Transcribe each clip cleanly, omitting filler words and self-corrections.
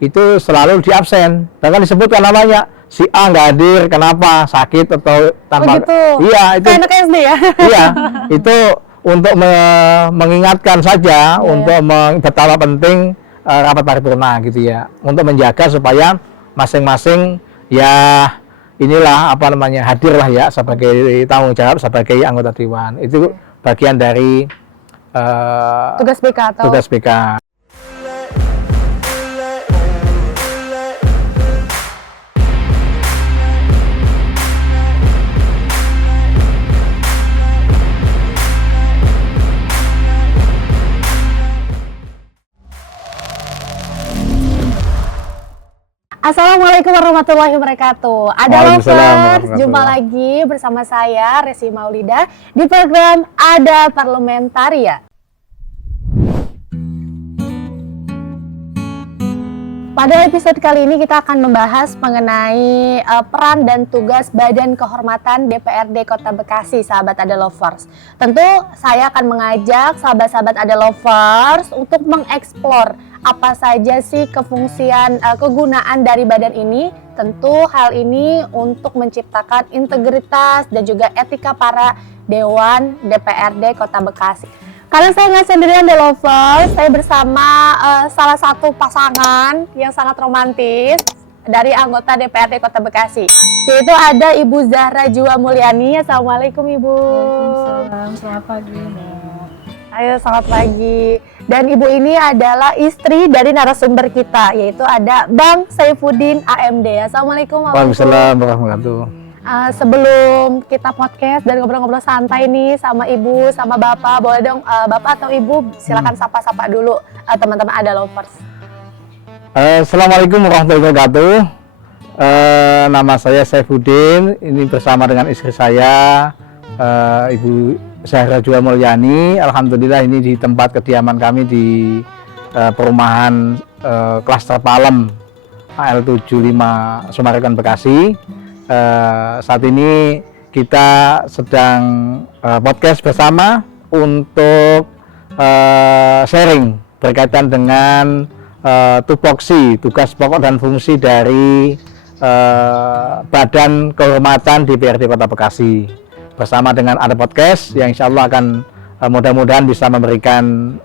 itu selalu di absen. Bahkan disebutkan namanya, si A nggak hadir, kenapa? Sakit atau tanpa. Begitu. Iya, itu. Kayak anak SD ya. Iya, itu untuk mengingatkan saja, untuk betapa penting rapat paripurna gitu ya, untuk menjaga supaya masing-masing ya inilah apa namanya hadirlah ya sebagai tanggung jawab sebagai anggota dewan. Itu bagian dari Tugas BK atau tugas BK. Assalamualaikum warahmatullahi wabarakatuh. Ada Waalaikumsalam lovers, jumpa lagi bersama saya Resi Maulida di program Ada Parlementaria. Pada episode kali ini kita akan membahas mengenai peran dan tugas Badan Kehormatan DPRD Kota Bekasi, sahabat Ada Lovers. Tentu saya akan mengajak sahabat-sahabat Ada Lovers untuk mengeksplor apa saja sih kefungsian, kegunaan dari badan ini. Tentu hal ini untuk menciptakan integritas dan juga etika para Dewan DPRD Kota Bekasi. Karena saya nggak sendirian The Lovers, saya bersama salah satu pasangan yang sangat romantis dari anggota DPRD Kota Bekasi, yaitu ada Ibu Zahra Jua Mulyani. Assalamualaikum Ibu. Waalaikumsalam, selamat pagi. Ayo, selamat pagi. Dan Ibu ini adalah istri dari narasumber kita, yaitu ada Bang Saifuddin AMD. Assalamualaikum Waalaikumsalam warahmatullahi. Sebelum kita podcast dan ngobrol-ngobrol santai nih sama Ibu, sama Bapak, boleh dong Bapak atau Ibu silakan sapa-sapa dulu teman-teman Ada Lovers. Assalamualaikum warahmatullahi wabarakatuh. Nama saya Saifuddin, ini bersama dengan istri saya Ibu Zahra Jua Mulyani. Alhamdulillah ini di tempat kediaman kami di perumahan Klaster Palem AL75 Summarecon Bekasi. Saat ini kita sedang podcast bersama untuk sharing berkaitan dengan tupoksi, tugas pokok dan fungsi dari Badan Kehormatan DPRD Kota Bekasi, bersama dengan Ada Podcast yang insya Allah akan mudah-mudahan bisa memberikan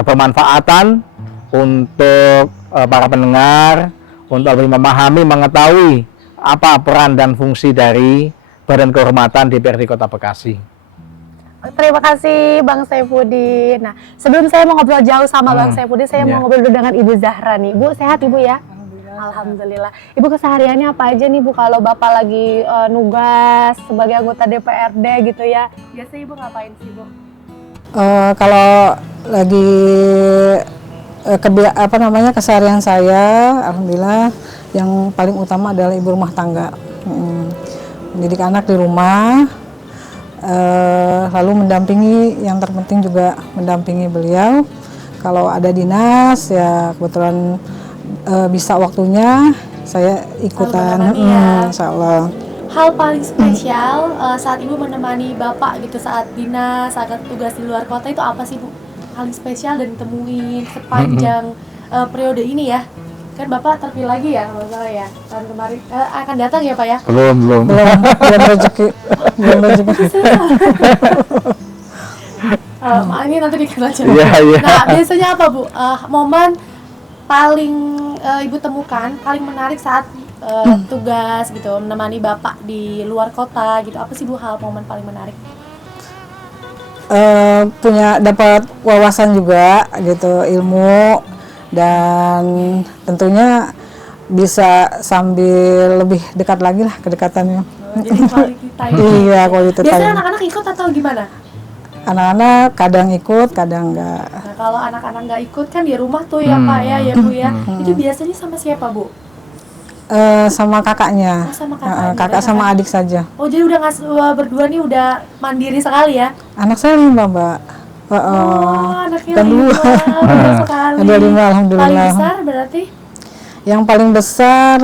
kebermanfaatan untuk para pendengar, untuk lebih memahami, mengetahui apa peran dan fungsi dari Badan Kehormatan DPRD Kota Bekasi. Terima kasih Bang Saifuddin. Nah, sebelum saya mau ngobrol jauh sama Bang Saifuddin, saya mau ngobrol dulu dengan Ibu Zahra nih. Bu, sehat Ibu ya? Alhamdulillah. Ibu kesehariannya apa aja nih Bu kalau Bapak lagi nugas sebagai anggota DPRD gitu ya? Biasanya Ibu ngapain sih Bu? Kalau lagi keseharian saya, alhamdulillah yang paling utama adalah ibu rumah tangga. Mendidik anak di rumah, lalu mendampingi, yang terpenting juga mendampingi beliau. Kalau ada dinas ya kebetulan bisa waktunya saya ikutan, insya Allah. Hal paling spesial saat Ibu menemani Bapak gitu saat dinas, saat tugas di luar kota itu apa sih Bu? Paling spesial dan ditemuin sepanjang periode ini ya? Kan Bapak terpilih lagi ya kalau salah ya, tahun kemarin akan datang ya Pak ya? Belum rezeki. Ini nanti dikira aja. Iya. Nah biasanya apa Bu? Momen paling Ibu temukan paling menarik saat tugas gitu menemani Bapak di luar kota gitu, apa sih Bu hal momen paling menarik? Punya dapat wawasan juga gitu, ilmu, dan tentunya bisa sambil lebih dekat lagi lah kedekatannya. Jadi quality time. Iya, quality time. Biasanya anak-anak ikut atau gimana? Anak-anak kadang ikut, kadang enggak. Nah, kalau anak-anak nggak ikut kan di rumah tuh ya Pak ya Bu ya. Itu biasanya sama siapa Bu? Sama kakaknya. Oh, sama kakaknya. Kakak sama adik saja. Oh, jadi udah berdua nih udah mandiri sekali ya? Anak saya 5, Mbak. Anaknya dan 5 betul sekali. Ada 5, alhamdulillah. Paling besar berarti? Yang paling besar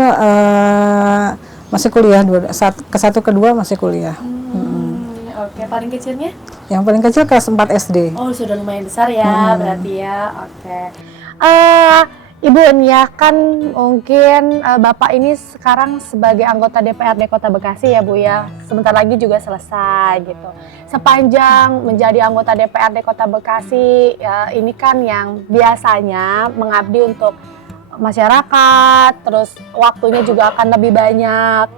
masih kuliah, ke-1 ke-2 masih kuliah. Oke, paling kecilnya? Yang paling kecil kelas 4 SD. Oh, sudah lumayan besar ya berarti ya. Oke. Ibu, ya kan mungkin Bapak ini sekarang sebagai anggota DPRD Kota Bekasi ya Bu ya, sebentar lagi juga selesai gitu. Sepanjang menjadi anggota DPRD Kota Bekasi, ini kan yang biasanya mengabdi untuk masyarakat, terus waktunya juga akan lebih banyak,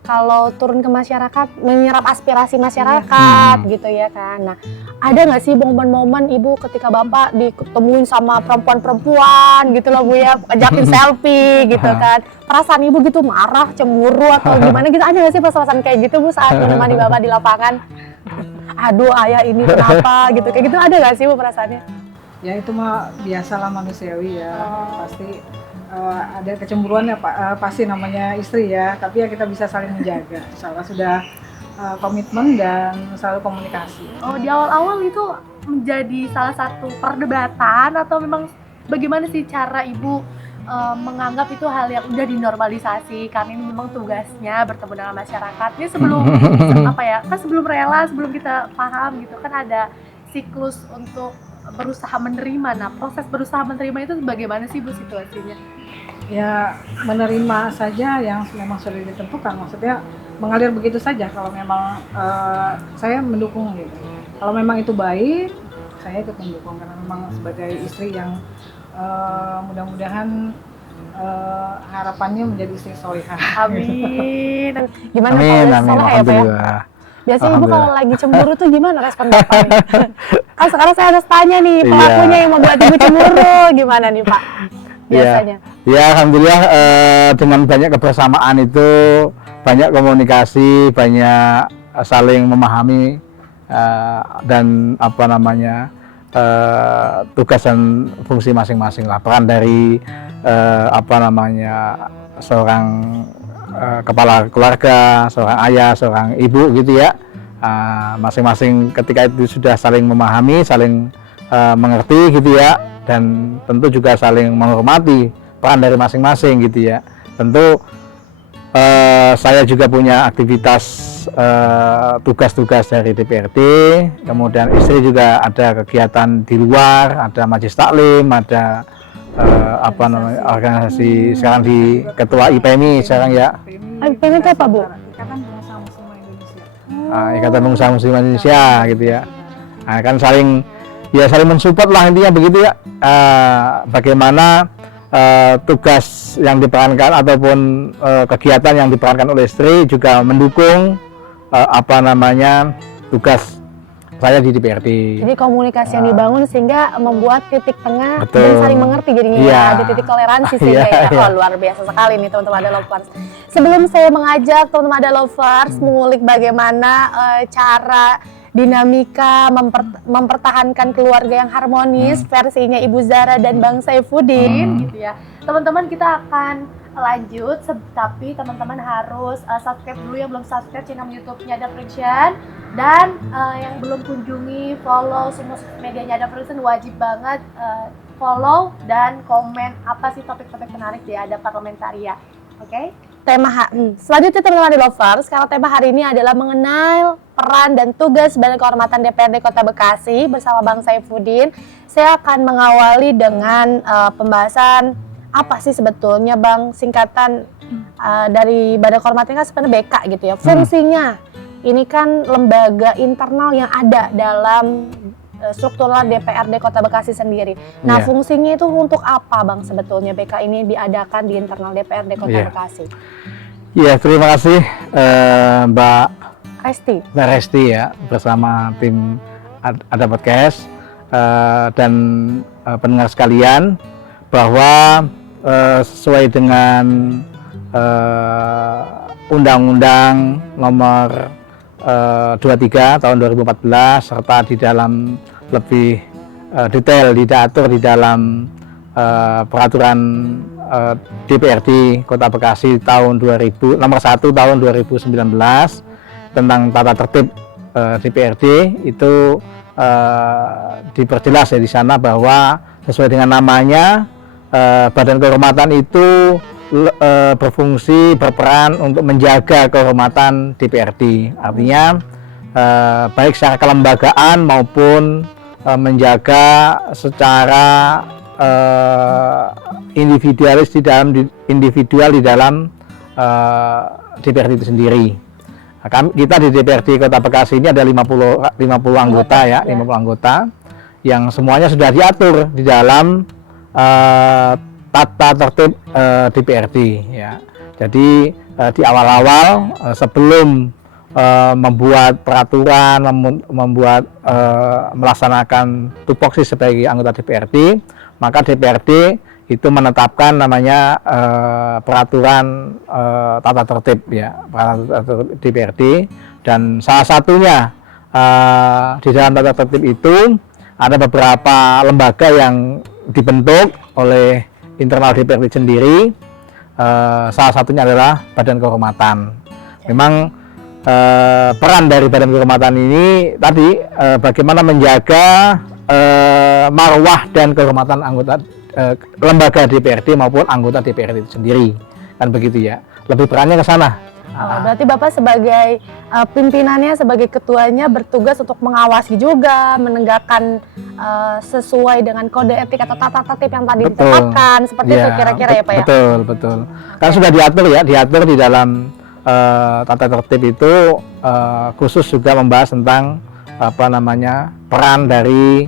kalau turun ke masyarakat, menyerap aspirasi masyarakat gitu ya kan. Nah, ada nggak sih momen-momen Ibu ketika Bapak ditemuin sama perempuan-perempuan gitu loh Bu ya, ajakin selfie gitu kan. Perasaan Ibu gitu marah, cemburu atau gimana gitu, ada nggak sih perasaan kayak gitu Bu saat menemani Bapak di lapangan? Aduh ayah ini kenapa gitu, kayak gitu ada nggak sih Bu perasaannya? Ya itu mah biasalah manusiawi ya, pasti ada kecemburuan ya Pak, pasti namanya istri ya, tapi ya kita bisa saling menjaga. Insya Allah sudah komitmen dan selalu komunikasi. Oh, di awal-awal itu menjadi salah satu perdebatan atau memang bagaimana sih cara Ibu menganggap itu hal yang udah dinormalisasi karena ini memang tugasnya bertemu dengan masyarakat. Ini sebelum sebelum rela, sebelum kita paham gitu kan ada siklus untuk berusaha menerima. Nah, proses berusaha menerima itu bagaimana sih Bu situasinya? Ya menerima saja yang memang sudah ditentukan, maksudnya mengalir begitu saja kalau memang saya mendukung gitu. Kalau memang itu baik, saya ikut mendukung karena memang sebagai istri yang mudah-mudahan harapannya menjadi istri solihah. Amin. Gimana Amin, kalau amin, salah ya Pak ya? alhamdulillah. Biasanya Ibu kalau lagi cemburu tuh gimana respon Bapak nih? Kan sekarang saya harus tanya nih, pelakunya yang membuat Ibu cemburu gimana nih Pak? Biasanya. Ya, alhamdulillah dengan banyak kebersamaan itu, banyak komunikasi, banyak saling memahami dan tugas dan fungsi masing-masing lah. Peran dari seorang kepala keluarga, seorang ayah, seorang ibu gitu ya. Masing-masing ketika itu sudah saling memahami, saling mengerti gitu ya, dan tentu juga saling menghormati peran dari masing-masing gitu ya. Tentu saya juga punya aktivitas tugas-tugas dari DPRD, kemudian istri juga ada kegiatan di luar, ada majelis taklim, ada organisasi sekarang di ketua IPMI sekarang ya. IPMI itu apa Bu? Ikatan Pengusaha Muslimah Indonesia. Ikatan Pengusaha Muslimah Indonesia gitu ya. Nah, kan saling mensupport lah intinya begitu ya. Bagaimana tugas yang diperankan ataupun kegiatan yang diperankan oleh istri juga mendukung tugas saya di DPRD. Jadi komunikasi yang dibangun sehingga membuat titik tengah Betul. dan saling mengerti jadinya Iya. ada titik toleransi sehingga Iya, ya. iya. Oh, luar biasa sekali nih teman-teman ada lovers. Sebelum saya mengajak teman-teman ada lovers mengulik bagaimana cara dinamika mempertahankan keluarga yang harmonis versinya Ibu Zara dan Bang Saifuddin Gitu ya. Teman-teman kita akan lanjut, tapi teman-teman harus subscribe dulu yang belum subscribe channel YouTube-nya Ada Friction, dan yang belum kunjungi follow semua medianya Ada Friction wajib banget follow dan komen apa sih topik-topik menarik di Ada Parlamentaria. Oke? Selanjutnya teman-teman di lovers, kalau tema hari ini adalah mengenal peran dan tugas Badan Kehormatan DPRD Kota Bekasi bersama Bang Saifuddin. Saya akan mengawali dengan pembahasan apa sih sebetulnya Bang singkatan dari Badan Kehormatan kan sebenarnya BK gitu ya. Fungsinya ini kan lembaga internal yang ada dalam struktural DPRD Kota Bekasi sendiri. Nah, fungsinya itu untuk apa Bang sebetulnya BK ini diadakan di internal DPRD Kota Bekasi? Iya, terima kasih Mbak Resti ya, bersama tim Ada Podcast dan pendengar sekalian, bahwa sesuai dengan Undang-Undang Nomor 23 tahun 2014 serta di dalam lebih detail diatur di dalam peraturan DPRD Kota Bekasi nomor 1 tahun 2019 tentang tata tertib DPRD itu diperjelas ya di sana bahwa sesuai dengan namanya Badan Kehormatan itu berperan untuk menjaga kehormatan DPRD. Artinya baik secara kelembagaan maupun menjaga secara individualis individual di dalam DPRD itu sendiri. Kita di DPRD Kota Bekasi ini ada 50 anggota ya, 50 anggota yang semuanya sudah diatur di dalam tata tertib DPRD ya. Jadi di awal-awal sebelum membuat peraturan, melaksanakan tupoksi sebagai anggota DPRD, maka DPRD itu menetapkan namanya peraturan tata tertib ya, peraturan DPRD, dan salah satunya di dalam tata tertib itu ada beberapa lembaga yang dibentuk oleh internal DPRD sendiri. Salah satunya adalah Badan Kehormatan. Memang peran dari Badan Kehormatan ini tadi bagaimana menjaga marwah dan kehormatan anggota lembaga DPRD maupun anggota DPRD itu sendiri, kan begitu ya, lebih perannya ke sana. Berarti Bapak sebagai pimpinannya, sebagai ketuanya bertugas untuk mengawasi juga, menegakkan sesuai dengan kode etik atau tata tertib yang tadi ditetapkan, seperti itu kira-kira ya Pak ya? Betul. Kan sudah diatur di dalam tata tertib itu khusus juga membahas tentang peran dari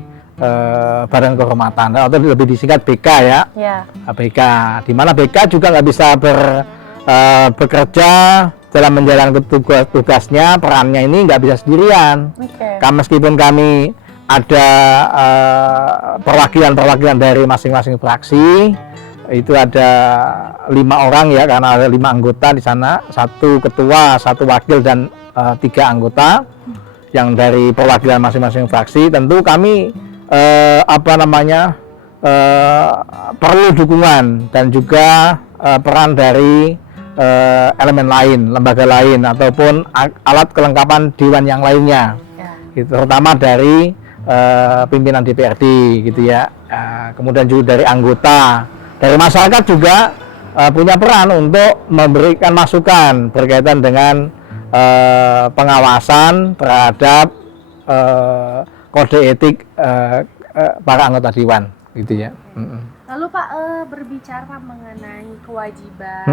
Badan Kehormatan atau lebih disingkat BK ya. BK, di mana BK juga nggak bisa bekerja dalam menjalankan tugasnya, perannya ini nggak bisa sendirian. Meskipun kami ada perwakilan dari masing-masing fraksi, itu ada 5 orang ya, karena ada 5 anggota di sana, 1 ketua, 1 wakil dan 3 anggota yang dari perwakilan masing-masing fraksi. Tentu kami perlu dukungan dan juga peran dari elemen lain, lembaga lain ataupun alat kelengkapan dewan yang lainnya, gitu, terutama dari pimpinan DPRD gitu ya. Kemudian juga dari anggota, dari masyarakat juga punya peran untuk memberikan masukan berkaitan dengan pengawasan terhadap kode etik para anggota dewan gitu ya. Lalu Pak, berbicara mengenai kewajiban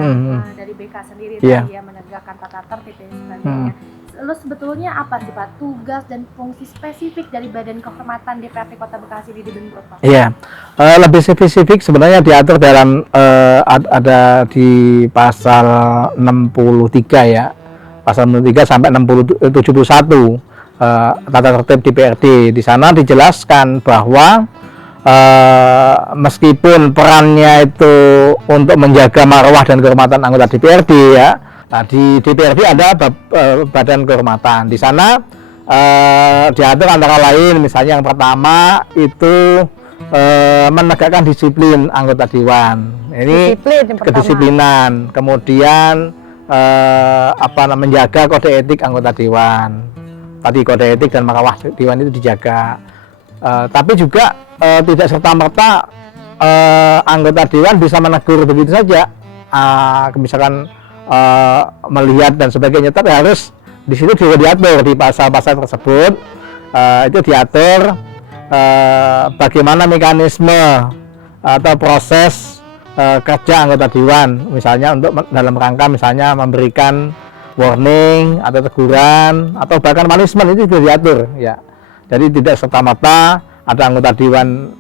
dari BK sendiri tadi ya, menegakkan tata tertib dan sebagainya. Lalu sebetulnya apa sih Pak tugas dan fungsi spesifik dari Badan Kehormatan DPRD Kota Bekasi dibentuk Pak? Iya, lebih spesifik sebenarnya diatur dalam ada di pasal 63 ya, pasal 63 sampai 71 tata tertib DPRD. Di sana dijelaskan bahwa meskipun perannya itu untuk menjaga marwah dan kehormatan anggota DPRD ya, nah, di DPRD ada Badan Kehormatan. Di sana diatur antara lain, misalnya yang pertama itu menegakkan disiplin anggota dewan. Ini kedisiplinan. Kemudian menjaga kode etik anggota dewan. Tadi kode etik dan marwah dewan itu dijaga. Tapi juga tidak serta-merta anggota dewan bisa menegur begitu saja. Misalkan melihat dan sebagainya, tapi harus di situ juga diatur di pasal-pasal tersebut. Itu diatur bagaimana mekanisme atau proses kerja anggota dewan, misalnya untuk dalam rangka misalnya memberikan warning atau teguran atau bahkan punishment, itu juga diatur ya. Jadi tidak serta-merta ada anggota dewan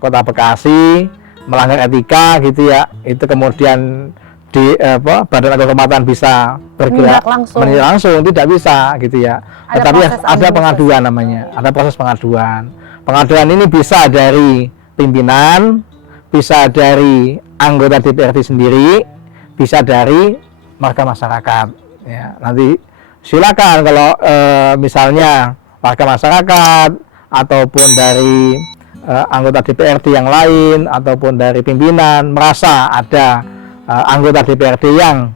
Kota Bekasi melanggar etika gitu ya, itu kemudian di Badan Kehormatan bisa bergerak menindak langsung, tidak bisa gitu ya. Tetapi ada pengaduan namanya, ada proses pengaduan. Pengaduan ini bisa dari pimpinan, bisa dari anggota DPRD sendiri, bisa dari warga masyarakat. Ya, nanti silakan kalau misalnya warga masyarakat ataupun dari anggota DPRD yang lain ataupun dari pimpinan merasa ada anggota DPRD yang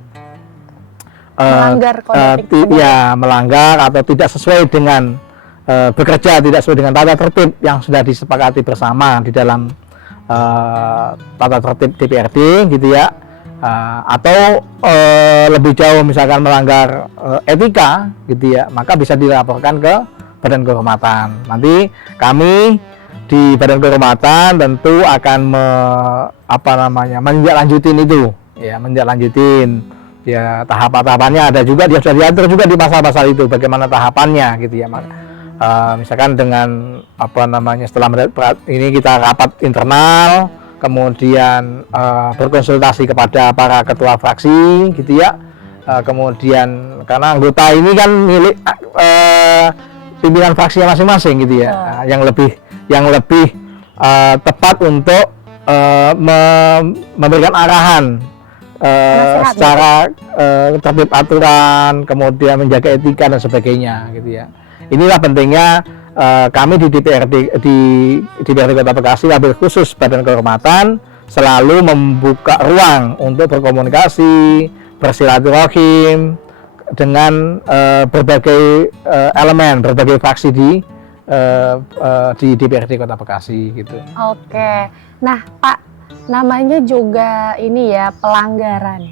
melanggar kode etik, melanggar atau tidak sesuai dengan bekerja tidak sesuai dengan tata tertib yang sudah disepakati bersama di dalam tata tertib DPRD gitu ya, atau lebih jauh misalkan melanggar etika gitu ya, maka bisa dilaporkan ke Badan Kehormatan. Nanti kami di Badan Kehormatan tentu akan menindaklanjutin itu, ya, menindaklanjutin ya tahapan-tahapannya ada juga, dia sudah diatur juga di pasal-pasal itu bagaimana tahapannya gitu ya. Misalkan dengan setelah ini kita rapat internal, kemudian berkonsultasi kepada para ketua fraksi gitu ya, kemudian karena anggota ini kan milik pimpinan fraksi masing-masing gitu ya, yang lebih tepat untuk memberikan arahan secara tertib aturan, kemudian menjaga etika dan sebagainya gitu ya. Inilah pentingnya kami di DPRD Kota Bekasi, wabil khusus Badan Kehormatan, selalu membuka ruang untuk berkomunikasi, bersilaturahim dengan berbagai elemen, berbagai fraksi di DPRD Kota Bekasi gitu. Oke, nah Pak, namanya juga ini ya pelanggaran.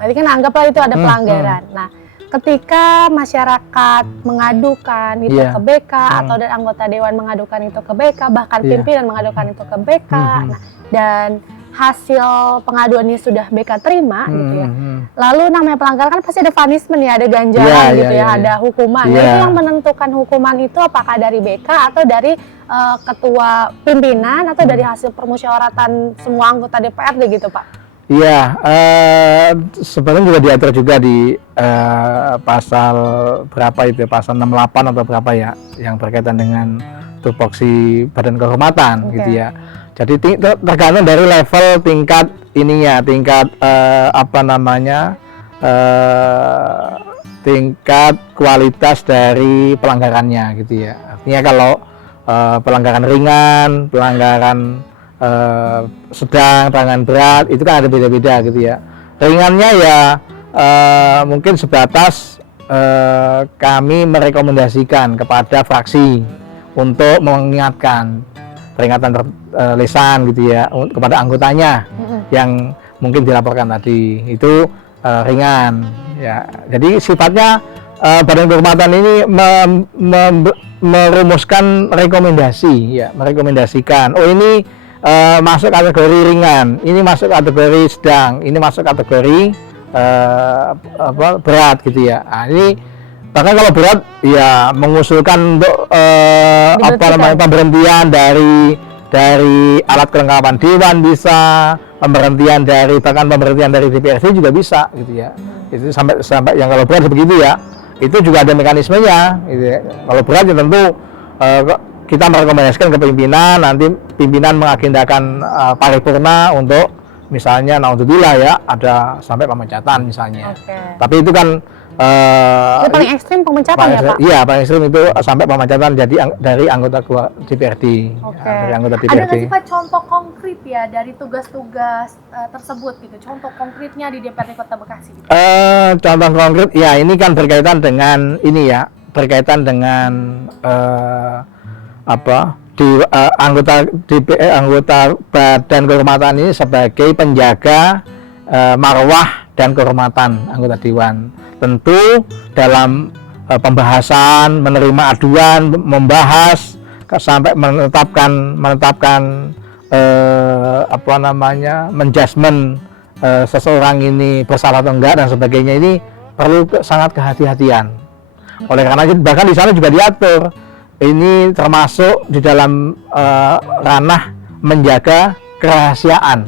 Berarti kan anggaplah itu ada pelanggaran. Nah, ketika masyarakat mengadukan itu ke BK atau dan anggota dewan mengadukan itu ke BK, bahkan pimpinan mengadukan itu ke BK, nah, dan hasil pengaduannya sudah BK terima gitu ya. Lalu namanya pelanggaran kan pasti ada punishment ya, ada ganjaran gitu ya, ada hukuman. Nah, itu yang menentukan hukuman itu apakah dari BK atau dari ketua pimpinan atau dari hasil permusyawaratan semua anggota DPRD gitu, Pak? Iya, sebenarnya juga diatur juga di pasal berapa itu, pasal 68 atau berapa ya, yang berkaitan dengan tupoksi Badan Kehormatan gitu ya. Jadi tergantung dari level tingkat ininya, tingkat tingkat kualitas dari pelanggarannya gitu ya. Artinya kalau pelanggaran ringan, pelanggaran sedang, pelanggaran berat, itu kan ada beda-beda gitu ya. Ringannya ya mungkin sebatas kami merekomendasikan kepada fraksi untuk mengingatkan peringatan lisan gitu ya kepada anggotanya yang mungkin dilaporkan tadi, itu ringan ya. Jadi sifatnya Badan Kehormatan ini merumuskan rekomendasi ya, merekomendasikan oh ini masuk kategori ringan, ini masuk kategori sedang, ini masuk kategori berat gitu ya. Nah, ini bahkan kalau berat ya mengusulkan untuk pemberhentian dari alat kelengkapan dewan bisa, bahkan pemberhentian dari DPRD juga bisa gitu ya. Itu sampai yang kalau berat begitu ya, itu juga ada mekanismenya gitu ya. Kalau berat ya tentu kita merekomendasikan ke pimpinan, nanti pimpinan mengagendakan paripurna untuk misalnya naudzubillah ya, ada sampai pemecatan misalnya. Tapi itu kan itu paling ekstrim pemecatan ya, Pak? Iya, paling ekstrim itu sampai pemecatan dari anggota DPRD. Dari anggota DPRD. Ada nggak sih Pak contoh konkret ya dari tugas-tugas tersebut gitu? Contoh konkretnya di DPRD Kota Bekasi gitu? Contoh konkret ya, ini kan berkaitan dengan ini ya, berkaitan dengan anggota Badan Kehormatan ini sebagai penjaga marwah dan kehormatan anggota dewan. Tentu dalam pembahasan, menerima aduan, membahas sampai menetapkan menjudgment seseorang ini bersalah atau enggak dan sebagainya, ini perlu sangat kehati-hatian. Oleh karena itu bahkan di sana juga diatur ini termasuk di dalam ranah menjaga kerahasiaan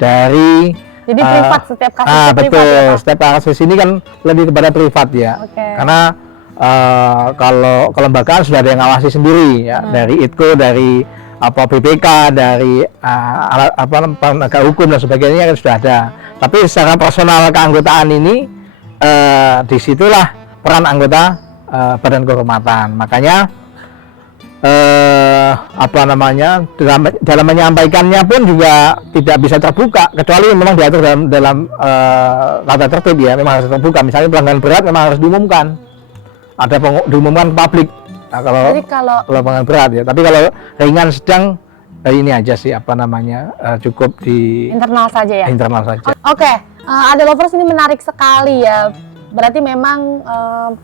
dari jadi privat setiap kasus betul, privat, setiap kasus ini kan lebih kepada privat ya. Karena kalau kelembagaan sudah ada yang ngawasi sendiri ya, dari ITKO, dari BPK, dari penegak hukum dan sebagainya kan sudah ada. Tapi secara personal keanggotaan ini disitulah peran anggota Badan Kehormatan. Makanya dalam menyampaikannya pun juga tidak bisa terbuka, kecuali memang diatur dalam tata tertib ya, memang harus terbuka. Misalnya pelanggaran berat memang harus diumumkan, diumumkan ke publik. Nah, kalau pelanggaran berat ya, tapi kalau ringan sedang ini aja sih cukup di internal saja ya. Internal saja. Oke, ada lovers ini menarik sekali ya. Berarti memang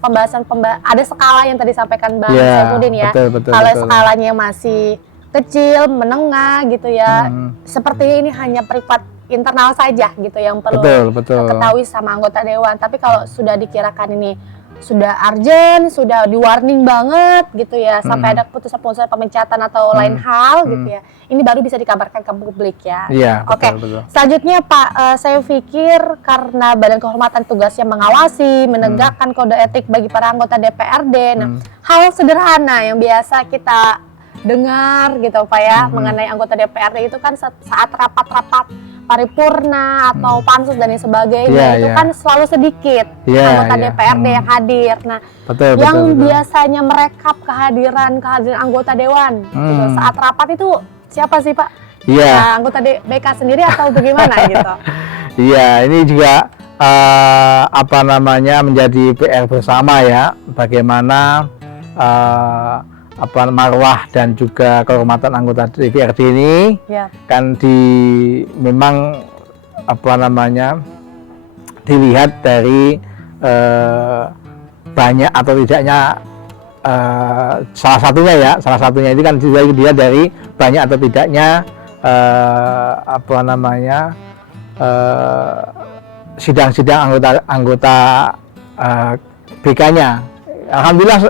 pembahasan ada skala yang tadi sampaikan Bang Saifuddin ya. Betul, kalau skalanya masih kecil, menengah gitu ya. Hmm. Seperti ini hanya privat internal saja gitu yang perlu Betul. ketahui sama anggota dewan. Tapi kalau sudah dikirakan ini sudah urgent, sudah di warning banget gitu ya, sampai ada keputusan pemecatan atau lain hal gitu ya. Ini baru bisa dikabarkan ke publik ya. Iya, Oke. betul. Selanjutnya Pak, saya pikir karena Badan Kehormatan tugasnya mengawasi, menegakkan kode etik bagi para anggota DPRD. Nah, hal sederhana yang biasa kita dengar gitu Pak ya, mengenai anggota DPRD itu kan saat rapat-rapat paripurna atau pansus dan lain sebagainya itu kan selalu sedikit anggota DPRD yang hadir. Nah, yang biasanya merekap kehadiran anggota dewan gitu, saat rapat itu siapa sih Pak? Nah, anggota BK sendiri atau bagaimana gitu? Iya, ini juga menjadi PR bersama ya, bagaimana marwah dan juga kehormatan anggota DPRD ini kan memang dilihat dari banyak atau tidaknya salah satunya itu kan dilihat dari banyak atau tidaknya sidang-sidang anggota BK-nya. Alhamdulillah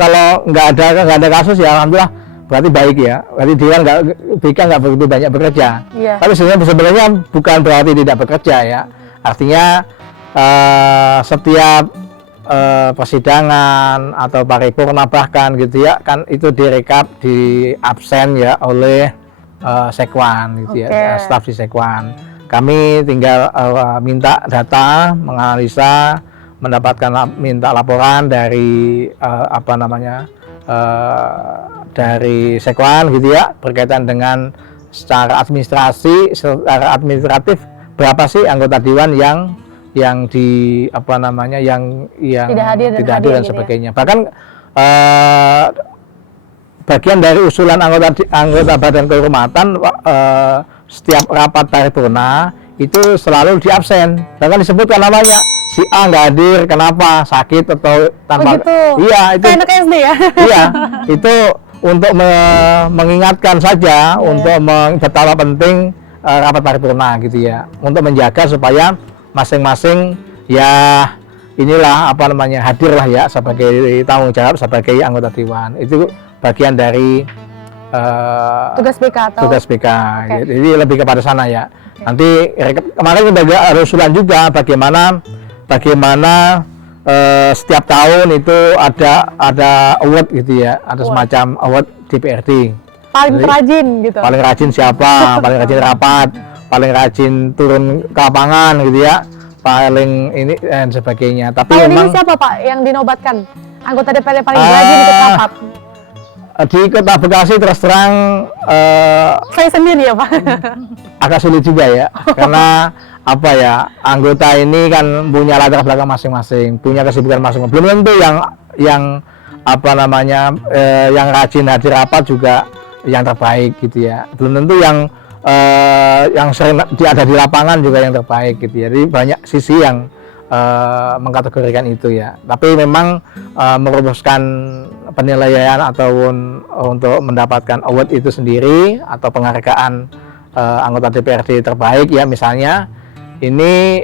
kalau nggak ada kasus ya alhamdulillah berarti baik ya. Berarti Dewan BK nggak begitu banyak bekerja. Tapi sebenarnya bukan berarti tidak bekerja ya. Artinya setiap persidangan atau paripurna bahkan gitu ya kan itu direkap di absen ya oleh Sekwan gitu ya, staf di Sekwan. Kami tinggal minta data, menganalisa, minta laporan dari dari Sekwan gitu ya, berkaitan dengan secara administratif berapa sih anggota dewan yang tidak hadir dan sebagainya. Bahkan bagian dari usulan anggota Badan Kehormatan setiap rapat paripurna itu selalu di absen. Bahkan disebutkan namanya, si A nggak hadir, kenapa? Sakit atau tanpa? Iya, itu kayak anak SD ya. Iya, itu untuk mengingatkan saja, untuk betapa penting rapat paripurna gitu ya, untuk menjaga supaya masing-masing ya inilah hadirlah ya sebagai tanggung jawab sebagai anggota dewan. Itu bagian dari tugas BK atau tugas BK. Jadi lebih kepada sana ya. Nanti kemarin kita ada usulan juga bagaimana setiap tahun itu ada award gitu ya, ada semacam award DPRD. Paling rajin gitu. Paling rajin siapa? Paling rajin rapat, paling rajin turun ke lapangan gitu ya, paling ini dan sebagainya. Tapi tahun memang ini siapa Pak yang dinobatkan anggota DPRD paling rajin ikut rapat? Di Kota Bekasi terus terang Saya sendiri ya Pak. Agak sulit juga ya, karena anggota ini kan punya latar belakang masing-masing, punya kesibukan masing-masing. Belum tentu yang rajin hadir rapat juga yang terbaik gitu ya. Belum tentu yang sering ada di lapangan juga yang terbaik gitu ya. Jadi banyak sisi yang mengkategorikan itu ya. Tapi memang merumuskan penilaian ataupun untuk mendapatkan award itu sendiri atau penghargaan anggota DPRD terbaik ya, misalnya ini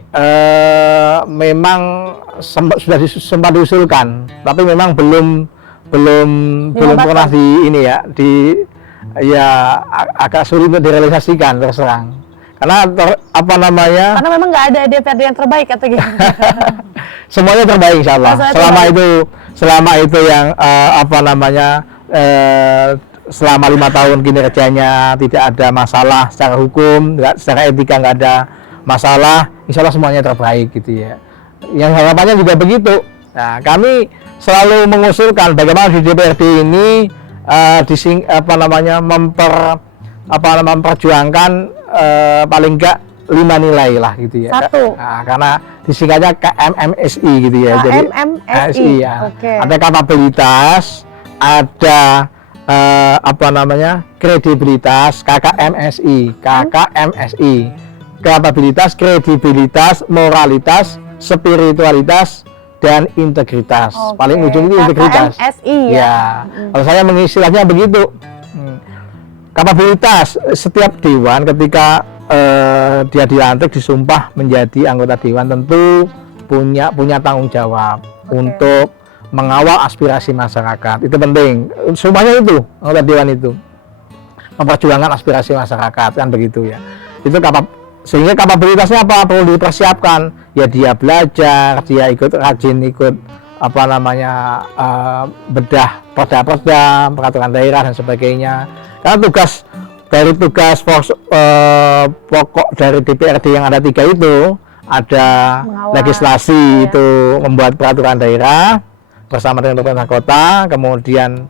memang sudah sempat diusulkan, tapi memang belum pernah agak sulit untuk direalisasikan terus terang. Karena karena memang nggak ada DPRD yang terbaik atau gimana? Semuanya terbaik insya Allah. Selama itu yang selama 5 tahun kinerjanya tidak ada masalah secara hukum, secara etika nggak ada masalah, insya Allah semuanya terbaik gitu ya. Yang harapannya juga begitu. Nah, kami selalu mengusulkan bagaimana di DPRD ini memperjuangkan paling enggak 5 nilai lah gitu ya. Karena disingkatnya KMMSI gitu ya. KMMSI ya. Ada kapabilitas, ada kredibilitas, KKMSI, kapabilitas, kredibilitas, moralitas, spiritualitas, dan integritas. Paling ujung itu integritas. KMMSI ya. Kalau saya mengistilahnya begitu. kapabilitas setiap dewan ketika dia dilantik disumpah menjadi anggota dewan tentu punya tanggung jawab untuk mengawal aspirasi masyarakat. Itu penting. Semuanya itu anggota dewan itu memperjuangkan aspirasi masyarakat, kan begitu ya. Itu sehingga kapabilitasnya apa perlu dipersiapkan, ya dia belajar, dia ikut bedah perda peraturan daerah dan sebagainya. Karena tugas pokok dari DPRD yang ada 3 itu ada legislasi, itu membuat peraturan daerah bersama dengan pemerintah kota, kemudian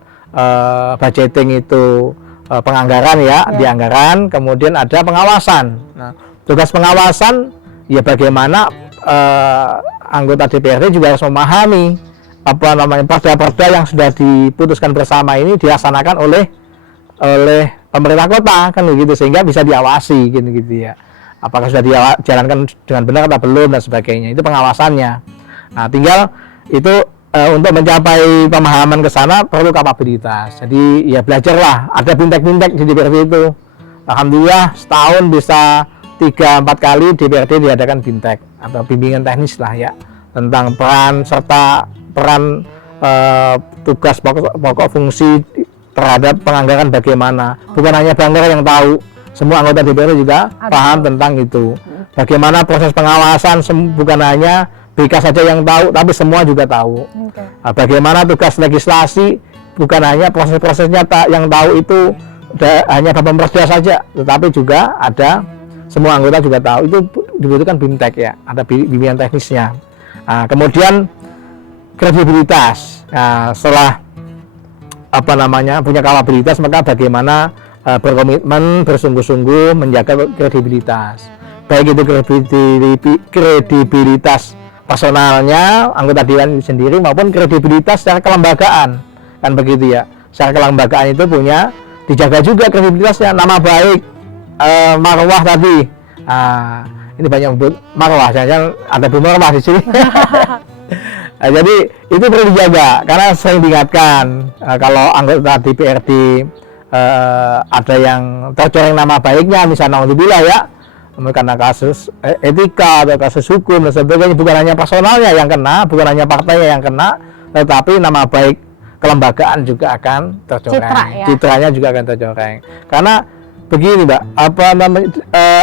budgeting itu penganggaran di anggaran, kemudian ada pengawasan. Nah, tugas pengawasan ya bagaimana anggota DPRD juga harus memahami perda-perda yang sudah diputuskan bersama ini dilaksanakan oleh pemerintah kota, kan begitu, sehingga bisa diawasi gitu ya. Apakah sudah dijalankan dengan benar atau belum dan sebagainya. Itu pengawasannya. Nah, tinggal itu untuk mencapai pemahaman ke sana perlu kapabilitas. Jadi ya belajarlah, ada bintek-bintek di DPRD itu. Alhamdulillah setahun bisa 3-4 kali DPRD diadakan bintek atau bimbingan teknis lah ya, tentang peran tugas pokok fungsi terhadap penganggaran bagaimana. Bukan hanya Banggar yang tahu, semua anggota DPRD juga paham tentang itu. Bagaimana proses pengawasan, bukan hanya BK saja yang tahu, tapi semua juga tahu. Bagaimana tugas legislasi, bukan hanya proses-prosesnya yang tahu itu hanya Bapak Presiden saja, tetapi juga ada semua anggota juga tahu. Itu dibutuhkan BIMTEK ya, ada bimbingan teknisnya. Nah, kemudian kredibilitas. Nah, setelah punya kapabilitas, maka bagaimana berkomitmen bersungguh-sungguh menjaga kredibilitas. Baik itu kredibilitas personalnya anggota dewan itu sendiri maupun kredibilitas secara kelembagaan, kan begitu ya. Secara kelembagaan itu dijaga juga kredibilitasnya, nama baik, marwah tadi. Ini banyak marwah, jangan ada Bu Marwah di sini. Nah, jadi itu perlu dijaga karena sering diingatkan kalau anggota DPRD ada yang tercoreng nama baiknya, misalnya naudzubillah ya, karena kasus etika atau kasus hukum dan sebagainya, bukan hanya personalnya yang kena, bukan hanya partainya yang kena, tetapi nama baik kelembagaan juga akan tercoreng, citranya juga akan tercoreng. Karena begini Mbak,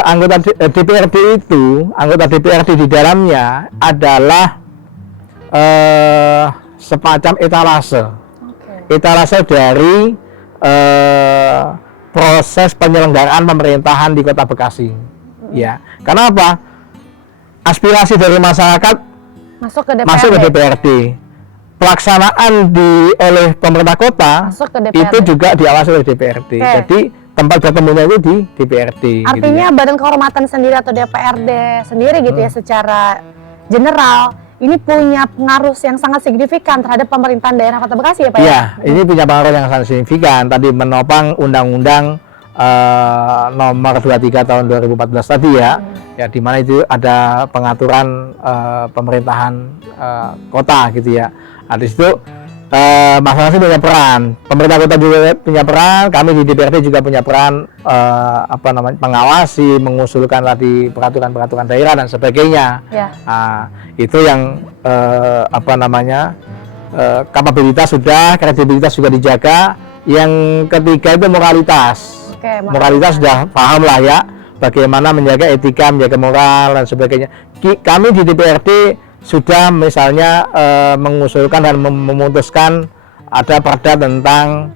anggota DPRD itu, anggota DPRD di dalamnya adalah semacam etalase dari proses penyelenggaraan pemerintahan di Kota Bekasi. Ya, karena apa? Aspirasi dari masyarakat masuk ke DPRD. Pelaksanaan oleh pemerintah kota itu juga diawasi oleh DPRD. Jadi tempat bertemunya itu di DPRD. Artinya gitu ya. Badan Kehormatan sendiri atau DPRD sendiri gitu ya, secara general ini punya pengaruh yang sangat signifikan terhadap pemerintahan daerah Kota Bekasi ya Pak? Iya, ini punya pengaruh yang sangat signifikan. Tadi menopang Undang-Undang nomor 23 tahun 2014 tadi ya, di mana itu ada pengaturan pemerintahan kota gitu ya. Nah, di situ masing-masing punya peran. Pemerintah kota juga punya peran, kami di DPRD juga punya peran mengawasi, mengusulkan tadi peraturan-peraturan daerah dan sebagainya. Ya. Nah, itu yang kapabilitas sudah, kredibilitas juga dijaga. Yang ketiga itu moralitas. Moralitas sudah paham lah ya, bagaimana menjaga etika, menjaga moral dan sebagainya. Kami di DPRD sudah misalnya mengusulkan dan memutuskan ada perda tentang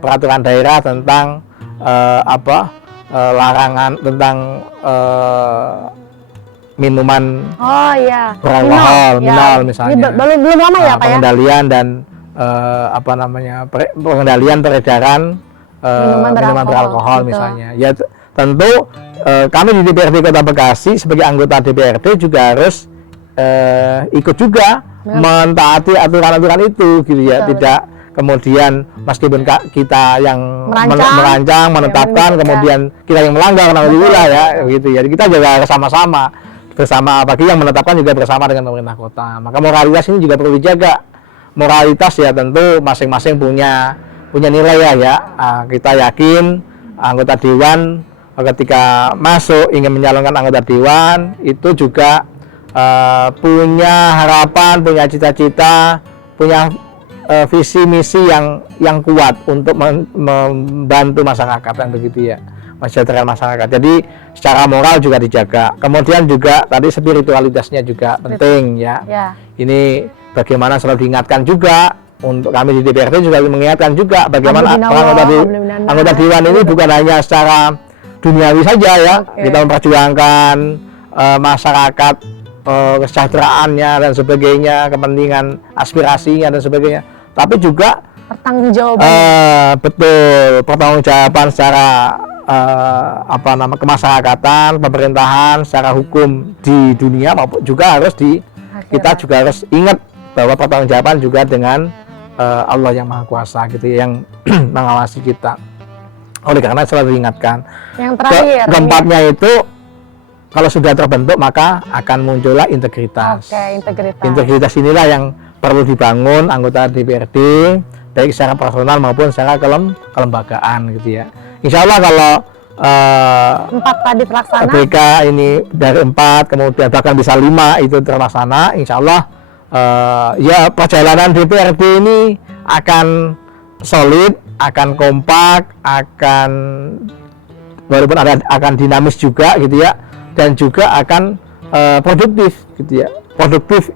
peraturan daerah tentang larangan tentang minuman beralkohol, minol misalnya. Belum lama ya Pak ya? Pengendalian dan pengendalian peredaran minuman beralkohol misalnya. Ya tentu kami di DPRD Kota Bekasi sebagai anggota DPRD juga harus ikut juga mentaati aturan-aturan itu gitu ya. Tidak kemudian meskipun kita yang merancang menetapkan, kemudian kita yang melanggar, alhamdulillah ya gitu ya. Kita juga bersama bagi yang menetapkan juga bersama dengan pemerintah kota. Maka moralitas ini juga perlu dijaga. Moralitas ya tentu masing-masing punya nilai ya. Kita yakin anggota dewan ketika masuk ingin menyalonkan anggota dewan itu juga punya harapan, punya cita-cita, punya visi misi yang kuat untuk membantu masyarakat dan begitu ya, mensejahterakan masyarakat. Jadi secara moral juga dijaga. Kemudian juga tadi spiritualitasnya juga penting ya. Ini bagaimana selalu diingatkan juga untuk kami di DPRD juga mengingatkan juga bagaimana anggota dewan ini bukan hanya secara duniawi saja ya, kita memperjuangkan masyarakat, kesejahteraannya dan sebagainya, kepentingan aspirasinya dan sebagainya, tapi juga pertanggungjawaban betul pertanggungjawaban secara kemasyarakatan, pemerintahan, secara hukum di dunia maupun juga harus kita juga harus ingat bahwa pertanggungjawaban juga dengan Allah yang Maha Kuasa gitu yang mengawasi kita. Oleh karena selalu diingatkan. Yang terakhir, keempatnya itu kalau sudah terbentuk maka akan muncullah integritas. Integritas inilah yang perlu dibangun anggota DPRD baik secara personal maupun secara kelembagaan gitu ya. Insya Allah kalau 4 tadi terlaksana, BK ini dari 4 kemudian bahkan bisa 5 itu terlaksana, insya Allah ya perjalanan DPRD ini akan solid, akan kompak, akan walaupun akan dinamis juga gitu ya, dan juga akan produktif gitu ya. Produktif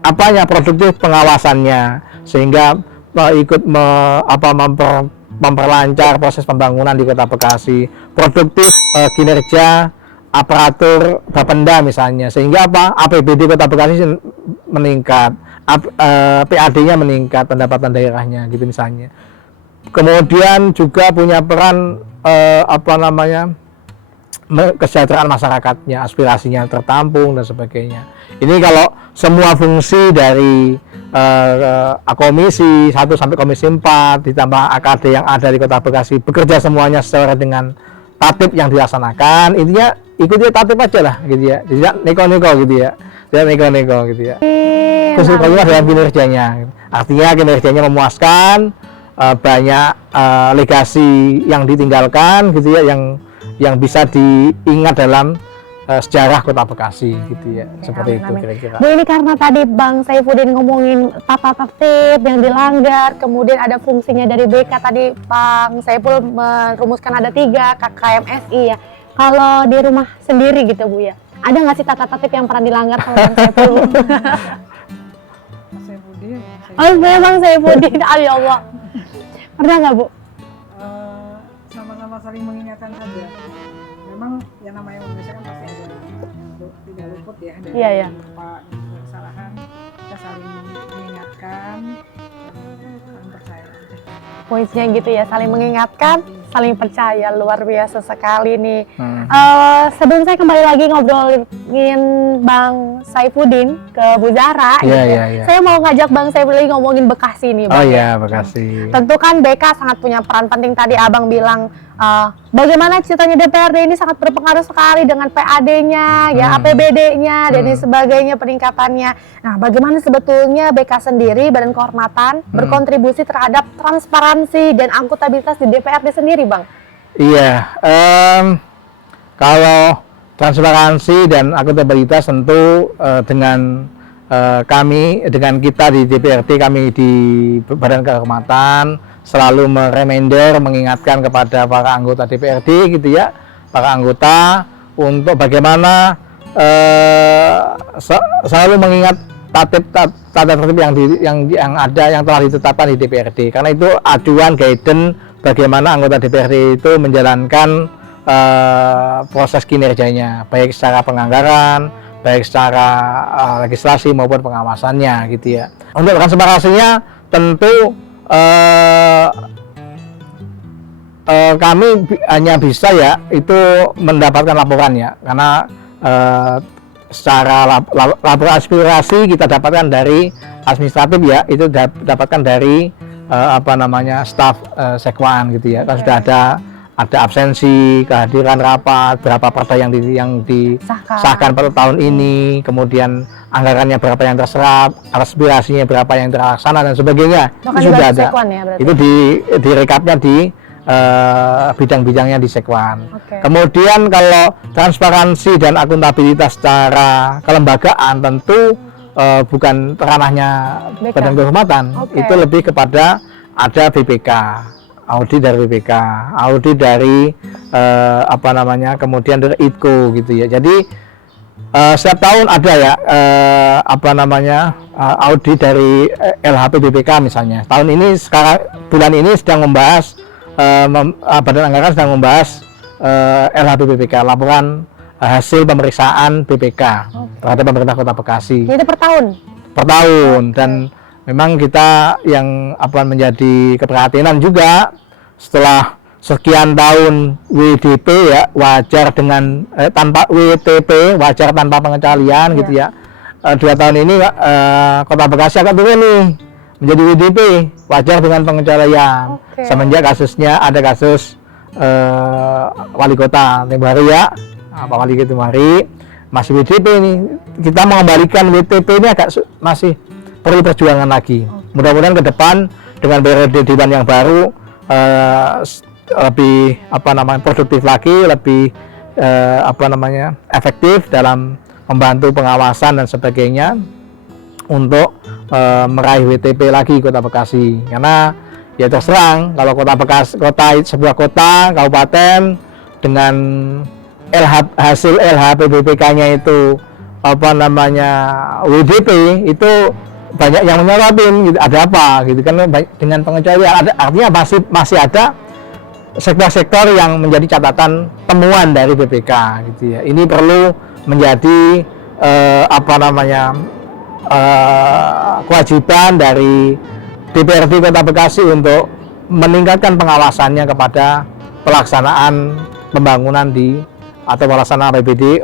apanya? Produktif pengawasannya sehingga ikut memperlancar proses pembangunan di Kota Bekasi. Produktif kinerja aparatur Bapenda misalnya, sehingga APBD Kota Bekasi meningkat, PAD-nya meningkat, pendapatan daerahnya gitu misalnya. Kemudian juga punya peran kesejahteraan masyarakatnya, aspirasinya tertampung dan sebagainya. Ini kalau semua fungsi dari komisi 1 sampai komisi 4 ditambah AKD yang ada di Kota Bekasi bekerja semuanya sesuai dengan tatib yang dilaksanakan, intinya ikuti tatib aja lah gitu ya, tidak neko-neko gitu ya, tidak neko-neko gitu ya. Khususnya dalam kinerjanya, artinya kinerjanya memuaskan, banyak legasi yang ditinggalkan gitu ya, yang bisa diingat dalam sejarah Kota Bekasi gitu ya, seperti itu kira-kira. Bu, ini karena tadi Bang Saifuddin ngomongin tata tertib yang dilanggar, kemudian ada fungsinya dari BK, tadi Bang Saiful merumuskan ada 3 KKMSI ya. Kalau di rumah sendiri gitu Bu ya, ada nggak sih tata tertib yang pernah dilanggar sama Bang Saiful? Oh, memang Saifuddin, ya Allah. Pernah nggak Bu? Sama-sama saling mengingatkan saja. Memang yang namanya manusia kan pasti ada tidak luput ya dari beberapa kesalahan. Kita saling mengingatkan dan saling percaya. Poinnya gitu ya, saling mengingatkan, saling percaya, luar biasa sekali nih. Sebelum saya kembali lagi ngobrolin Bang Saifuddin ke Bu Zahra, saya mau ngajak Bang Saifuddin ngomongin Bekasi nih, Bang. Oh iya, Bekasi. Tentu kan BK sangat punya peran penting, tadi Abang bilang bagaimana ceritanya DPRD ini sangat berpengaruh sekali dengan PAD-nya, ya APBD-nya dan sebagainya, peningkatannya. Nah, bagaimana sebetulnya BK sendiri, Badan Kehormatan, berkontribusi terhadap transparansi dan akuntabilitas di DPRD sendiri, Bang? Iya, kalau transparansi dan akuntabilitas tentu dengan dengan kita di DPRD, kami di Badan Kehormatan selalu mereminder, mengingatkan kepada para anggota DPRD gitu ya, para anggota untuk bagaimana selalu mengingat tata tertib yang ada, yang telah ditetapkan di DPRD, karena itu acuan guidance bagaimana anggota DPRD itu menjalankan proses kinerjanya, baik secara penganggaran, baik secara legislasi maupun pengawasannya gitu ya. Untuk transparansinya tentu kami hanya bisa ya itu mendapatkan laporan ya, karena secara laporan aspirasi kita dapatkan dari administratif ya, itu dapatkan dari staf sekwan gitu ya, kan sudah ada absensi, kehadiran rapat, berapa perda yang disahkan pada tahun ini, kemudian anggarannya berapa yang terserap, aspirasinya berapa yang terlaksana dan sebagainya. Itu sudah ada. Ya, itu di rekapnya di bidang-bidangnya di Sekwan. Oke. Kemudian kalau transparansi dan akuntabilitas secara kelembagaan tentu bukan ranahnya BK. Badan Kehormatan, Oke. itu lebih kepada ada BPK, audit dari BPK, audit dari kemudian dari ITKO gitu ya. Jadi setiap tahun ada ya audit dari LHP BPK misalnya. Tahun ini bulan ini sedang membahas Badan Anggaran sedang membahas LHP BPK, laporan hasil pemeriksaan BPK terhadap pemerintah Kota Bekasi Jadi per tahun. per tahun. Dan memang kita yang menjadi keprihatinan juga setelah sekian tahun WDP ya, wajar dengan tanpa WTP, wajar tanpa pengecualian gitu ya. 2 tahun ini Kota Bekasi agak turun nih menjadi WDP, wajar dengan pengecualian. Oke. Semenjak kasusnya ada kasus wali kota Tempo Hari ya, Pak Wali Tempo Hari masih WDP ini. Kita mengembalikan WTP ini masih perlu perjuangan lagi. Mudah-mudahan ke depan dengan periode dewan yang baru lebih produktif lagi, lebih efektif dalam membantu pengawasan dan sebagainya untuk meraih WTP lagi Kota Bekasi. Karena ya terus terang kalau Kota Bekasi, sebuah kota kabupaten dengan hasil LHP BPK-nya itu WDP, itu banyak yang menyorotin gitu, ada apa gitu kan, dengan pengecualian artinya masih ada sektor-sektor yang menjadi catatan temuan dari BPK gitu ya. Ini perlu menjadi kewajiban dari DPRD Kota Bekasi untuk meningkatkan pengawasannya kepada pelaksanaan pembangunan atau pelaksanaan APBD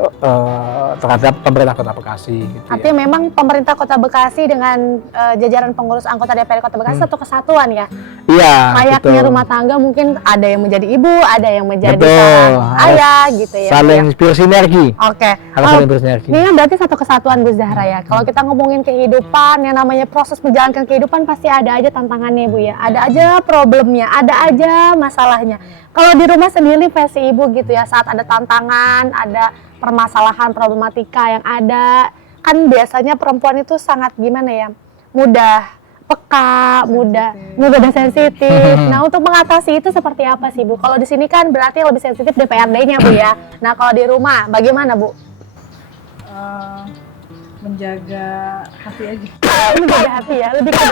terhadap pemerintah Kota Bekasi gitu ya. Artinya memang pemerintah Kota Bekasi dengan jajaran pengurus anggota DPR Kota Bekasi satu kesatuan ya. Iya, Layaknya betul. rumah tangga mungkin ada yang menjadi ibu, ada yang menjadi Betul, ayah gitu ya. saling bersinergi. Oke. Harus saling bersinergi. Ini kan berarti satu kesatuan Bu Zahra ya. Kalau kita ngomongin kehidupan, yang namanya proses menjalankan kehidupan pasti ada aja tantangannya Bu ya. Ada aja problemnya, ada aja masalahnya. Kalau di rumah sendiri versi Ibu gitu ya, saat ada tantangan, ada permasalahan problematika yang ada, kan biasanya perempuan itu sangat gimana ya, mudah peka, mudah dan sensitif. Nah, untuk mengatasi itu seperti apa sih Bu? Kalau di sini kan berarti lebih sensitif DPRD-nya Bu ya. Nah, kalau di rumah bagaimana Bu? Menjaga hati aja. Menjaga hati ya, lebih ke,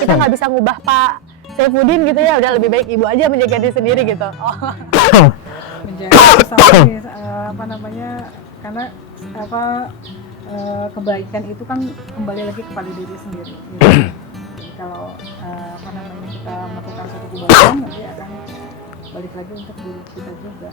kita nggak bisa ngubah Pak Saifuddin gitu ya, udah lebih baik ibu aja menjaga diri sendiri gitu. Menjaga sampai karena kebaikan itu kan kembali lagi kepada diri sendiri gitu. Jadi kalau kita melakukan suatu kebaikan nanti akan balik lagi untuk diri kita juga.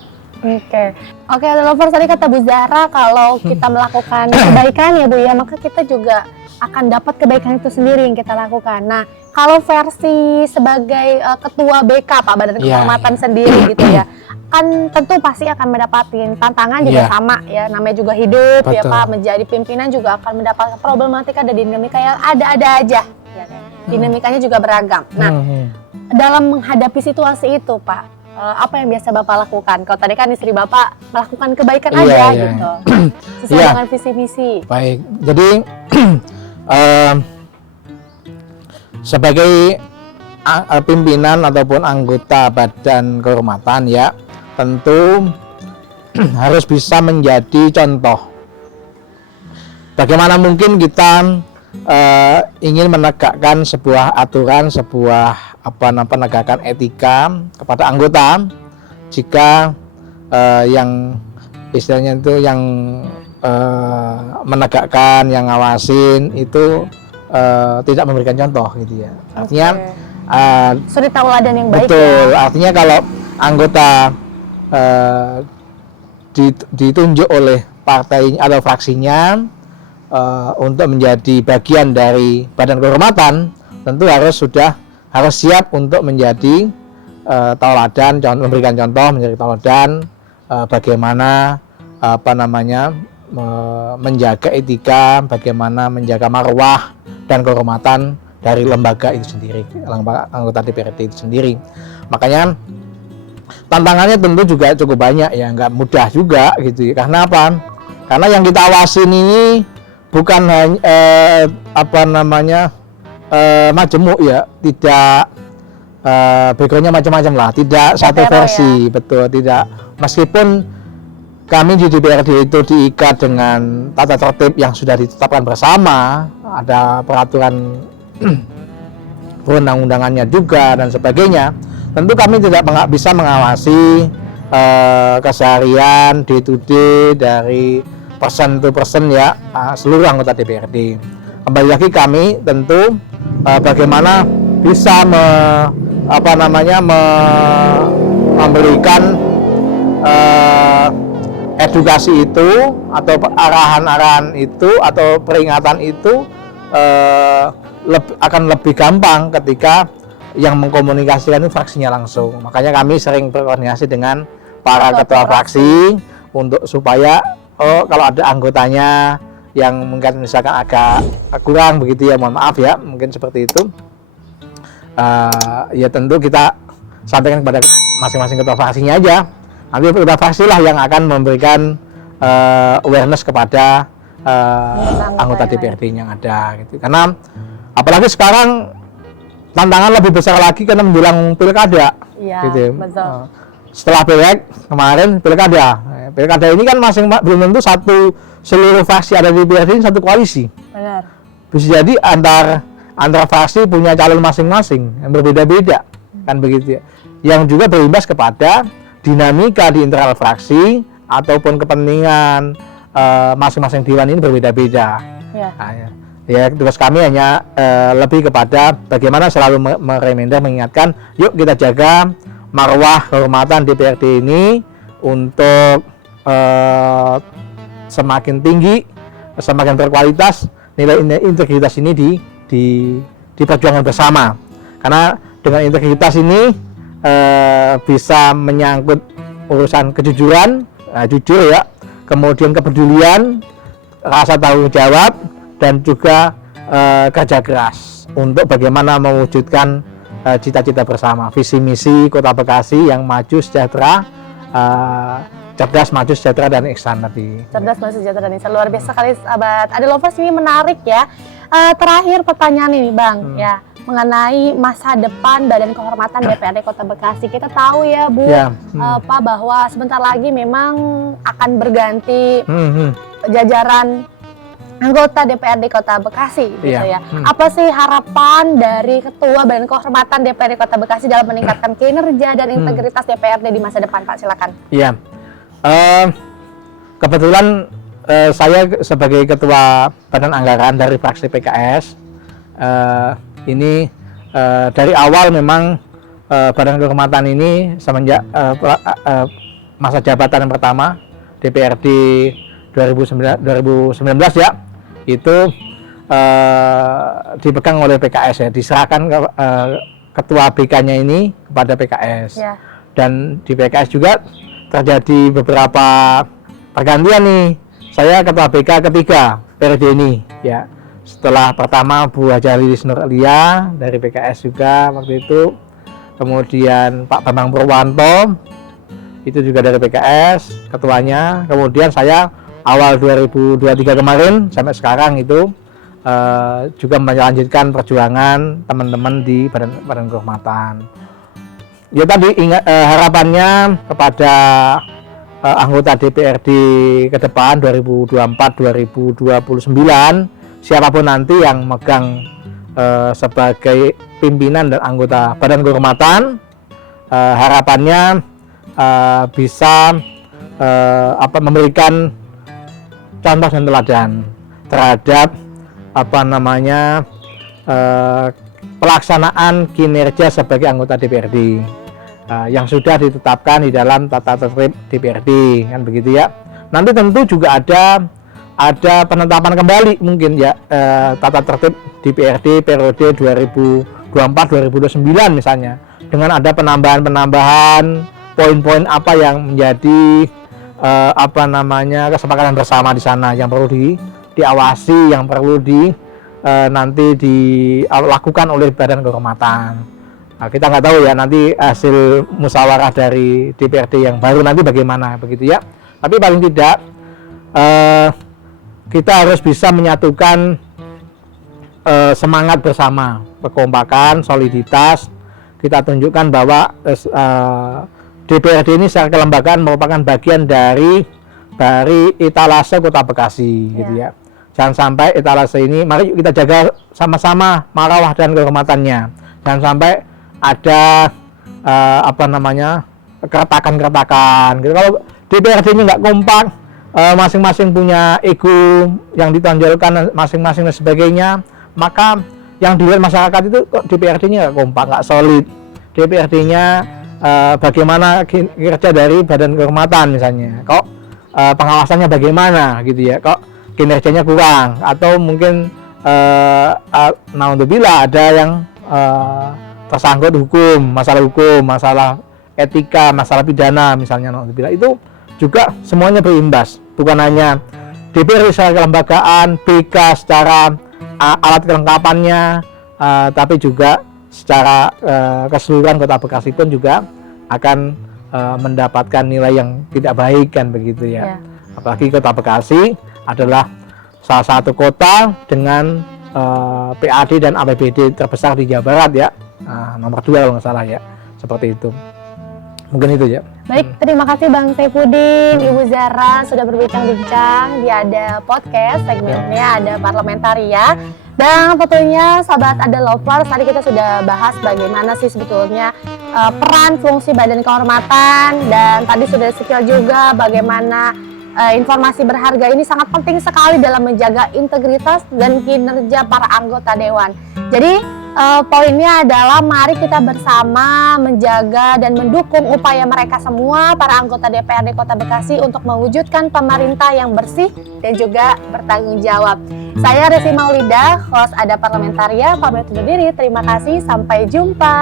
Oke, lovers, tadi kata Bu Zahra kalau kita melakukan kebaikan ya Bu ya, maka kita juga akan dapat kebaikan itu sendiri yang kita lakukan. Nah, kalau versi sebagai ketua BK Pak Badan Kehormatan sendiri gitu ya, kan tentu pasti akan mendapatkan tantangan juga sama ya, namanya juga hidup. Betul. Ya Pak, menjadi pimpinan juga akan mendapatkan problematika dan dinamika yang ada-ada aja ya, dinamikanya juga beragam. Nah, dalam menghadapi situasi itu Pak, apa yang biasa Bapak lakukan? Kalau tadi kan istri Bapak melakukan kebaikan aja gitu, sesuai dengan visi misi. Baik, jadi sebagai pimpinan ataupun anggota Badan Kehormatan ya, tentu harus bisa menjadi contoh. Bagaimana mungkin kita ingin menegakkan sebuah aturan, sebuah penegakan etika kepada anggota jika yang istilahnya itu yang menegakkan, yang ngawasin itu tidak memberikan contoh gitu ya. Artinya suri tauladan yang baik. Betul, ya. artinya kalau anggota ditunjuk oleh partai atau fraksinya untuk menjadi bagian dari Badan Kehormatan, tentu harus siap untuk menjadi tauladan, memberikan contoh, menjadi tauladan bagaimana menjaga etika, bagaimana menjaga marwah dan kehormatan dari lembaga itu sendiri, anggota DPRD itu sendiri. Makanya tantangannya tentu juga cukup banyak ya, nggak mudah juga gitu ya. Karena apa? Karena yang kita awasin ini bukan hanya majemuk ya, tidak backgroundnya macam-macam lah, tidak satu versi, betul, tidak. Meskipun kami di DPRD itu diikat dengan tata tertib yang sudah ditetapkan bersama, ada peraturan perundang-undangannya juga dan sebagainya. Tentu kami tidak bisa mengawasi keseharian day to day dari person to person ya, seluruh anggota DPRD. Kembali lagi kami tentu bagaimana bisa memberikan edukasi itu atau arahan-arahan itu atau peringatan itu akan lebih gampang ketika yang mengkomunikasikan itu fraksinya langsung. Makanya kami sering berkoordinasi dengan para ketua fraksi untuk supaya kalau ada anggotanya yang mungkin misalkan agak kurang begitu ya, mohon maaf ya, mungkin seperti itu. Ya tentu kita sampaikan kepada masing-masing ketua fraksinya aja. Nanti ketua fraksi lah yang akan memberikan awareness kepada anggota DPRD yang ada gitu. Karena apalagi sekarang tantangan lebih besar lagi karena menjelang pilkada. Iya, gitu. betul. Setelah pilek kemarin pilkada. Pilkada ini kan belum tentu seluruh fraksi ada di DPRD ini satu koalisi. Benar. Bisa jadi antara fraksi punya calon masing-masing yang berbeda-beda, kan begitu ya. Yang juga berimbas kepada dinamika di internal fraksi ataupun kepentingan masing-masing dewan ini berbeda-beda. Ya. Nah, ya tugas kami hanya lebih kepada bagaimana selalu mengingatkan, yuk kita jaga marwah kehormatan DPRD ini untuk semakin tinggi, semakin berkualitas, nilai integritas ini diperjuangkan bersama. Karena dengan integritas ini bisa menyangkut urusan kejujuran, jujur ya, kemudian kepedulian, rasa tanggung jawab, dan juga kerja keras untuk bagaimana mewujudkan cita-cita bersama, visi misi Kota Bekasi yang maju sejahtera, cerdas, maju sejahtera, dan ihsan tadi. Cerdas, maju sejahtera, dan ihsan. Luar biasa sekali sahabat Ade Lovers, ini menarik ya. Terakhir pertanyaan ini Bang, ya, mengenai masa depan Badan Kehormatan DPRD Kota Bekasi. Kita tahu ya Bu, Pak, bahwa sebentar lagi memang akan berganti jajaran anggota DPRD Kota Bekasi, gitu ya. Apa sih harapan dari Ketua Badan Kehormatan DPRD Kota Bekasi dalam meningkatkan kinerja dan integritas DPRD di masa depan, Pak? Silakan. Iya, kebetulan saya sebagai Ketua Badan Anggaran dari fraksi PKS, ini dari awal memang Badan Kehormatan ini semenjak masa jabatan yang pertama DPRD 2019 ya, itu dipegang oleh PKS ya, diserahkan ke ketua BK-nya ini kepada PKS. Ya. Dan di PKS juga terjadi beberapa pergantian nih. Saya ketua BK ketiga periode ini ya. Setelah pertama Bu Haja Lilis Nur Elia dari PKS juga waktu itu, kemudian Pak Bambang Purwanto itu juga dari PKS ketuanya, kemudian saya awal 2023 kemarin sampai sekarang itu juga melanjutkan perjuangan teman-teman di Badan Kehormatan. Ya tadi harapannya kepada anggota DPRD ke depan 2024-2029, siapapun nanti yang megang sebagai pimpinan dan anggota Badan Kehormatan, harapannya bisa memberikan contoh dan teladan terhadap pelaksanaan kinerja sebagai anggota DPRD yang sudah ditetapkan di dalam tata tertib DPRD, kan begitu ya. Nanti tentu juga ada penetapan kembali mungkin ya, tata tertib DPRD periode 2024-2029 misalnya, dengan ada penambahan poin-poin apa yang menjadi kesepakatan bersama di sana yang perlu diawasi, yang perlu nanti dilakukan oleh Badan Kehormatan. Nah, kita nggak tahu ya nanti hasil musyawarah dari DPRD yang baru nanti bagaimana begitu ya. Tapi paling tidak kita harus bisa menyatukan semangat bersama, kekompakan, soliditas. Kita tunjukkan bahwa DPRD ini secara kelembagaan merupakan bagian dari etalase Kota Bekasi gitu ya. Jangan sampai etalase ini, mari kita jaga sama-sama marwah dan kehormatannya. Jangan sampai ada keretakan gitu. Kalau DPRD-nya nggak kompak, masing-masing punya ego yang ditonjolkan masing-masing dan sebagainya, maka yang dilihat masyarakat itu kok DPRD-nya nggak kompak, nggak solid. DPRD-nya bagaimana kinerja dari Badan Kehormatan misalnya, kok pengawasannya bagaimana gitu ya, kok kinerjanya kurang, atau mungkin naudzubillah ada yang tersangkut hukum, masalah etika, masalah pidana misalnya, naudzubillah, itu juga semuanya berimbas, bukan hanya DPRD secara kelembagaan, BK secara alat kelengkapannya, tapi juga secara keseluruhan Kota Bekasi pun juga akan mendapatkan nilai yang tidak baik kan begitu ya. Apalagi Kota Bekasi adalah salah satu kota dengan PAD dan APBD terbesar di Jawa Barat ya, nomor 2 kalau nggak salah ya, seperti itu. Mungkin itu ya. Baik, terima kasih Bang Saifuddin, Ibu Zara sudah berbincang-bincang di Ada Podcast, segmennya Ada Parlamentaria. Dan tentunya sahabat Ada Lovers, tadi kita sudah bahas bagaimana sih sebetulnya peran fungsi Badan Kehormatan, dan tadi sudah skill juga bagaimana informasi berharga ini sangat penting sekali dalam menjaga integritas dan kinerja para anggota Dewan. Jadi poinnya adalah mari kita bersama menjaga dan mendukung upaya mereka semua, para anggota DPRD Kota Bekasi, untuk mewujudkan pemerintah yang bersih dan juga bertanggung jawab. Saya Resi Maulida, host Ada Parlamentaria, pamit undur diri. Terima kasih, sampai jumpa.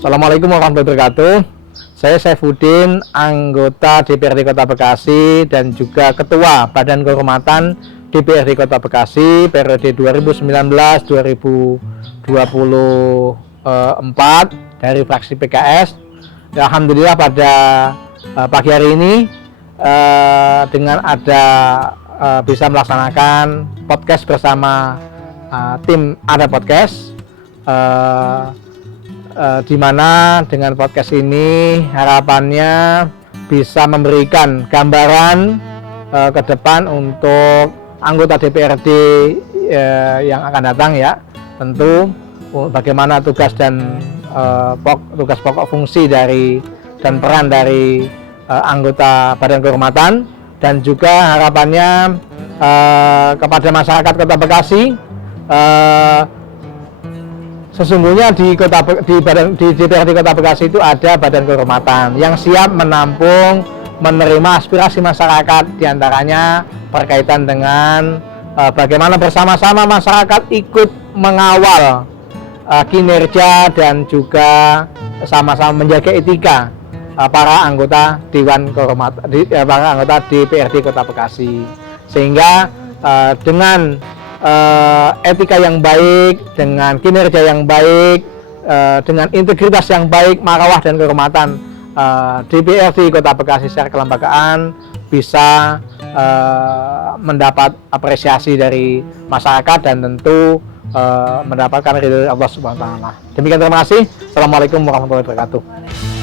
Assalamualaikum warahmatullahi wabarakatuh. Saya Saifuddin, anggota DPRD Kota Bekasi dan juga Ketua Badan Kehormatan DPRD Kota Bekasi periode 2019-2024 dari fraksi PKS. Alhamdulillah pada pagi hari ini dengan ada bisa melaksanakan podcast bersama tim Ada Podcast, di mana dengan podcast ini harapannya bisa memberikan gambaran ke depan untuk anggota DPRD yang akan datang ya, tentu bagaimana tugas dan tugas pokok fungsi dari dan peran dari anggota Badan Kehormatan, dan juga harapannya kepada masyarakat Kota Bekasi. Sesungguhnya di DPRD Kota Bekasi itu ada Badan Kehormatan yang siap menampung, menerima aspirasi masyarakat, diantaranya berkaitan dengan bagaimana bersama-sama masyarakat ikut mengawal kinerja dan juga sama-sama menjaga etika para anggota Dewan Kehormatan, para anggota DPRD Kota Bekasi, sehingga dengan etika yang baik, dengan kinerja yang baik, dengan integritas yang baik, marwah dan kehormatan DPRD Kota Bekasi secara kelembagaan bisa mendapat apresiasi dari masyarakat dan tentu mendapatkan ridho Allah Subhanahu wa taala. Demikian, terima kasih. Assalamualaikum warahmatullahi wabarakatuh.